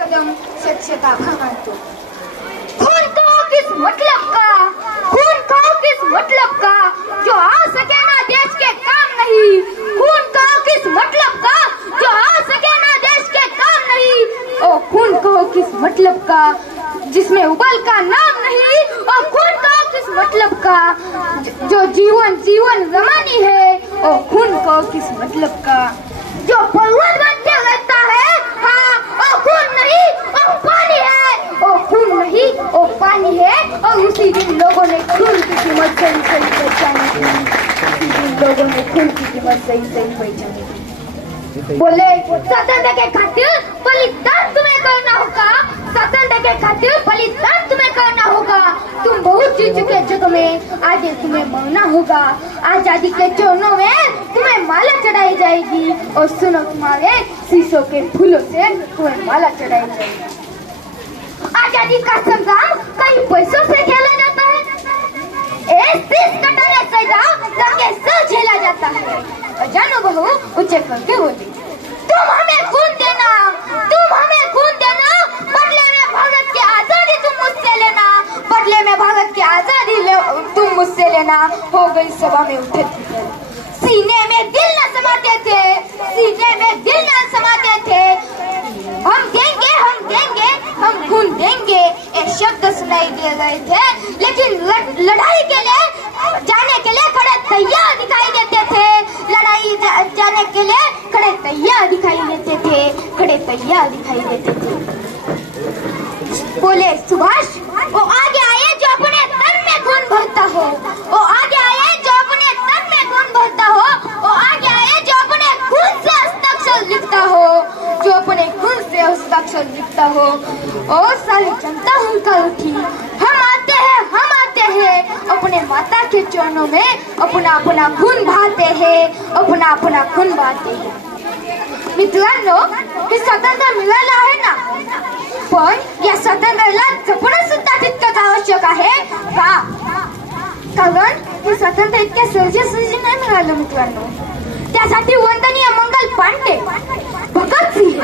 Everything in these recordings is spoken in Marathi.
कदम स्वच्छता का मानतो। खून कहो किस मतलब का, खून कहो किस मतलब का, जो आ सके ना देश के काम नहीं। खून कहो किस मतलब का, जो आ सके ना देश के काम नहीं। ओ खून कहो किस मतलब का, जिसमें उबल का नाम नहीं। और खून कहो किस मतलब का, जो जीवन जीवन जमानी है। ओ खून कहो किस मतलब का, जो पर्वत बन के रहता है। हाँ ओ खून नहीं ओ पानी है। ओ खून नहीं ओ पानी है। और उसी दिन लोगों ने खून की कीमत सही सही पहचानी थी। उसी दिन लोगों ने खून की कीमत सही सही पहचानी थी। बोले स्वतंत्र के खातिर बलिदान तुम्हें करना होगा। स्वतंत्र के खातिर बलिदान तुम्हें करना होगा। तुम बहुत जी चुके जग में, आगे तुम्हें मरना होगा। आजादी के चरणों में तुम्हें माला चढ़ाई जाएगी। और सुनो तुम्हारे शीशों के फूलों से तुम्हें माला चढ़ाई जाएगी। आजादी का संग्राम कई पैसों से खेला जाता है। कटाने सजा सबके सर झेला जाता है। और जानो बहू ऊंचे करके बोली, तुम हमें खून देना, तुम हमें खून देना, बदले में भारत की आजादी तुम मुझसे लेना। बदले में भारत की आजादी तुम मुझसे लेना। हो गई सभा में उठे थे, सीने में दिल न समाते थे, सीने में दिल न समाते थे। हम देंगे, हम देंगे, हम खून देंगे, ये शब्द सुनाई दे रहे थे। लेकिन लड़ाई के लिए जाने के लिए खड़े तैयार दिखाई देते थे। लड़ाई जाने के लिए खड़े तैयार दिखाई देते थे, खड़े तैयार दिखाई देते थे। बोले सुभाष, वो आगे आए जो अपने तन में खून भरता हो। वो आगे आए जो अपने तन में खून भरता हो। वो आगे आए जो अपने खून से हस्ताक्षर लिखता हो, जो अपने खून से हस्ताक्षर लिखता हो। और सारी जनता हुलकर उठी, हम आते हैं, हम आते हैं। अपने माता के चरणों में अपना अपना खून बहाते हैं, अपना अपना खून बहाते हैं। मित्रांनो, हे स्वातंत्र्य मिळालं आहे ना, पण या स्वातंत्र्याला जपणं सुद्धा तितकंच आवश्यक आहे का? कारण हे स्वातंत्र्य इतक्या सहजासहजी नाही मिळालं मित्रांनो। त्यासाठी वंदनीय मंगल पांडे, भगतसिंह,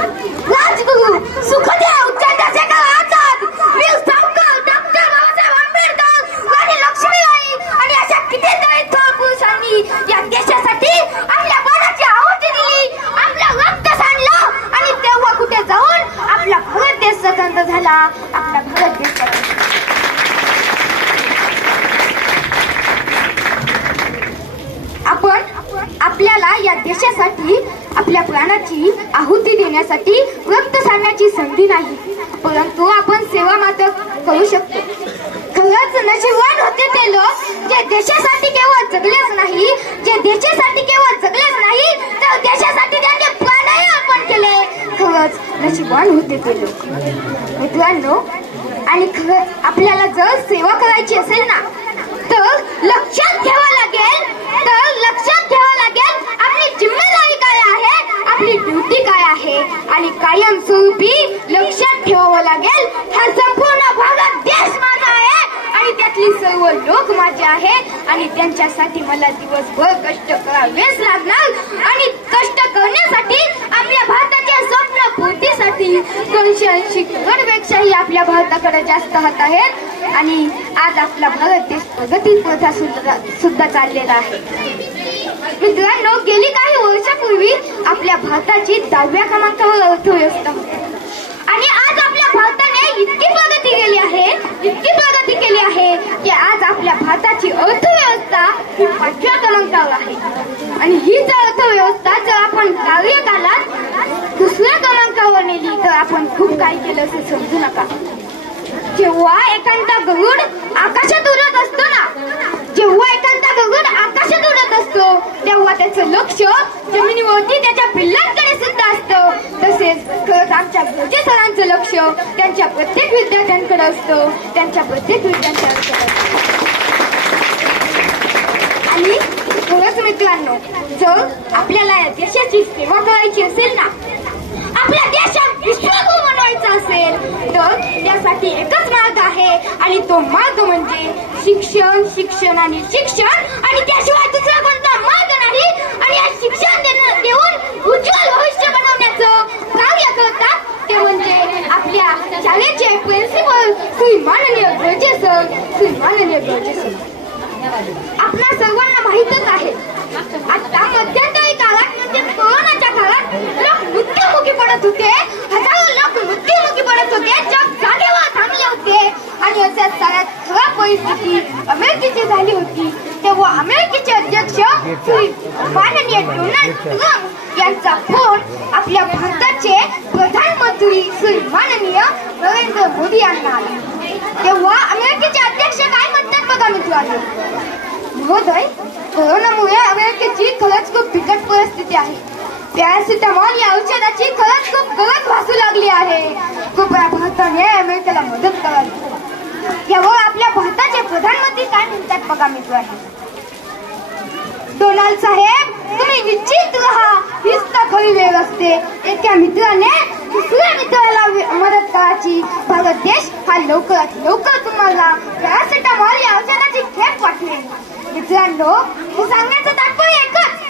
राजगुरू, सुखदेव, चंद्रशेखर आझाद, वीर सावरकर, डॉक्टर बाबासाहेब आंबेडकर, राणी लक्ष्मीबाई आणि अशा कितीतरी थोर पुरुषांनी या देशासाठी आपल्या प्राणाची आहुती दिली, आपलं रक्त सांडलं आणि तेव्हा कुठे जाऊन आपला भारत देश स्वतंत्र झाला, आपला भारत देश स्वतंत्र। आपण आपल्याला या देशासाठी आपल्या प्राणाची आहुती देण्यासाठी रक्त सांडण्याची संधी नाही, परंतु आपण सेवा मात्र करू शकतो। खरंच नशीबवान होते ते लोक जे देशासाठी केवळ जगलेच नाही, जे देशासाठी केवळ जगलेच नाही तर देशासाठी त्यांनी प्राणही अर्पण केले। खरंच नशीबवान होते ते लोक मित्रांनो। आणि खरंच आपल्याला जर सेवा करायची असेल ना, तर लक्षात घ्यावं लागेल, आपली जिम्मेदारी काय आहे, आपली ड्युटी काय आहे। आणि कायमस्वरूपी लक्षात ठेवावं लागेल, हा संपूर्ण भारत देश माझा आहे आणि त्यातली सर्व लोक माझे आहे आणि त्यांच्यासाठी मला दिवसभर कष्ट करावेच लागणार। आणि कष्ट करण्यासाठी आपल्या भारताच्या स्वप्न पूर्तीसाठी 280 करोडपेक्षाही आपल्या भारताकडे जास्त हात आहेत। आणि आज आपला भारत देश प्रगती प्रथा सुद्धा चाललेला आहे। मित्रांनो, गेली काही वर्षापूर्वी आपल्या भारताची 10व्या क्रमांकावर अर्थव्यवस्था होती आणि आज आपल्या भारताने इतकी प्रगती केली आहे, इतकी प्रगती केली आहे की आज आपल्या भारताची अर्थव्यवस्था ही 5व्या क्रमांकावर आहे। आणि हीच अर्थव्यवस्था जर आपण कार्यकालात 2ऱ्या क्रमांकावर नेली तर आपण खूप काही केलं असे समजू नका। जेव्हा एखादा गरुड आकाशात उडत असतो ना, जेव्हा एखादा गरुड आकाशात उडत असतो तेव्हा त्याचं लक्ष जमिनीवरती त्याच्या पिल्लांकडे सुद्धा असतं। तसेच खरंच आमच्या भोजे सरांचं लक्ष त्यांच्या प्रत्येक विद्यार्थ्यांकडे असतं, त्यांच्या प्रत्येक विद्यार्थ्यांकडे असतं। आणि खरंच मित्रांनो, जर आपल्याला या देशाची सेवा करायची असेल ना, आपल्या देशात विश्वगुरू बनवायचं असेल तर त्यासाठी एकच मार्ग आहे आणि तो मार्ग म्हणजे शिक्षण, शिक्षण आणि शिक्षण। आणि त्याशिवाय दुसरा कोणता मार्ग नाही। आणि या शिक्षण देऊन उज्ज्वल भविष्य बनवण्याचं कार्य करतात ते म्हणजे आपले शाळेचे प्रिन्सिपल श्री माननीय गर्जे सर, श्री माननीय गर्जे सर, आपणा सर्वांना माहीतच आहे आता मध्यंतरी काळात म्हणजे कोरोनाच्या काळात लोक मृत्युमुखी पडत होते, हजारो लोक मृत्युमुखी पडत होते, जग जागेवर थांबले होते आणि अशा सगळ्यात खराब परिस्थिती अमेरिकेची झाली होती. तेव्हा अमेरिकेचे अध्यक्ष श्री माननीय डोनाल्ड ट्रम्प यांचा फोन आपल्या भारताचे प्रधानमंत्री श्री माननीय नरेंद्र मोदी यांना आला. तेव्हा अमेरिकेचे अध्यक्ष काय म्हणतात बघा मित्रांनो. महोदय, कोरोनामुळे अमेरिकेची खरंच खूप बिकट परिस्थिती आहे. पॅरासिटामॉल या औषधाची खरंच खूप गरज भासू लागली आहे. कृपया भारताने अमेरिकेला मदत करावी. यावर आपल्या भारताचे प्रधानमंत्री काय म्हणतात बघा मित्रांनो. डोनाल्ड साहेब, तुम्ही निश्चित राहा, हीच तर खरी वेळ असते. एका मित्राने दुसऱ्या मित्राला मदत करायची. भारत देश हा लवकरात लवकर तुम्हाला पॅरासिटामॉल या औषधाची खेप वाटले. मित्रांनो, मी सांगण्याचं तात्पर्य एकच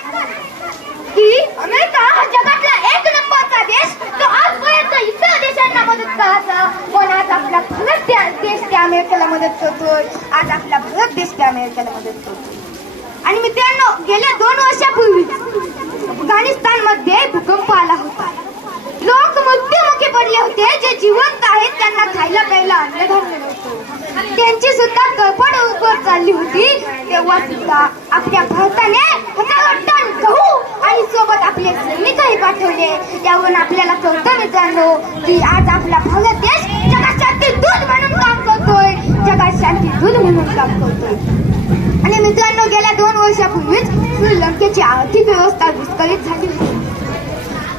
की अमेरिका हा जगातला एक नंबरचा देश, तो आजपर्यंत इतर देशांना मदत करायचा. पण आज आपला भारत देश त्या अमेरिकेला मदत करतोय. आज आपला भारत देश त्या अमेरिकेला मदत करतोय. आणि मित्रांनो, गेल्या 2 वर्षापूर्वी अफगाणिस्तान मध्ये भूकंप आला होता. लोक मृत्युमुखी पडले होते. जे जिवंत आहेत त्यांना खायला प्यायला अन्नधान्य नव्हतं. त्यांची सुद्धा कळपड उभं चालली होती. तेव्हा सुद्धा आपल्या भारताने हजारो टन गहू आणि सोबत आपले सैनिकही पाठवले. यावरून आपल्याला कळतं मित्रांनो की आज आपला भारत देश जगात शांती दूत म्हणून काम करतोय. जगात शांती दूत म्हणून काम करतोय. आणि मित्रांनो, गेल्या 2 वर्षापूर्वीच श्रीलंकेची आर्थिक व्यवस्था विस्कळीत झाली होती.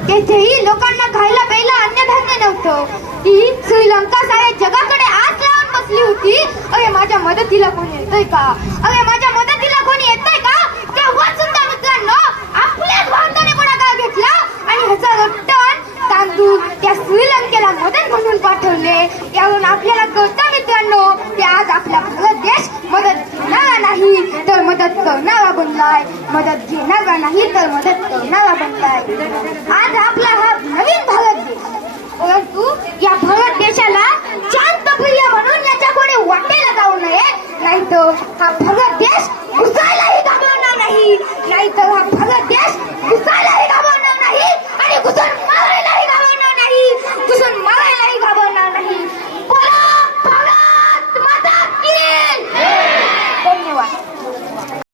तेथेही लोकांना खायला प्यायला अन्नधान्य नव्हतं. ती श्रीलंका साऱ्या जगाकडे आस लावून बसली होती. अरे माझ्या मदतीला कोणी येतंय का, अरे माझ्या मदतीला कोणी येतंय का. तेव्हा सुद्धा मित्रांनो आपल्याच भारताने पुढाकार घेतला आणि हजारो टन तांदूळ त्या श्रीलंकेला मदत म्हणून पाठवले. यावरून आपल्याला कळतं मित्रांनो की आज आपला भारत देश मदत घेणारा नाही तर मदत करणारा बनलाय. मदत घेणारा नाही तर मदत करणारा बनलाय. आज आपला हा नवीन भारत देश, परंतु या भारत देशाला शांतप्रिय म्हणून याच्या कोणी वाटेला जाऊ नये. नाहीतर हा भारत देश घुसायलाही घाबरणार नाही. नाहीतर हा भारत देश घुसायलाही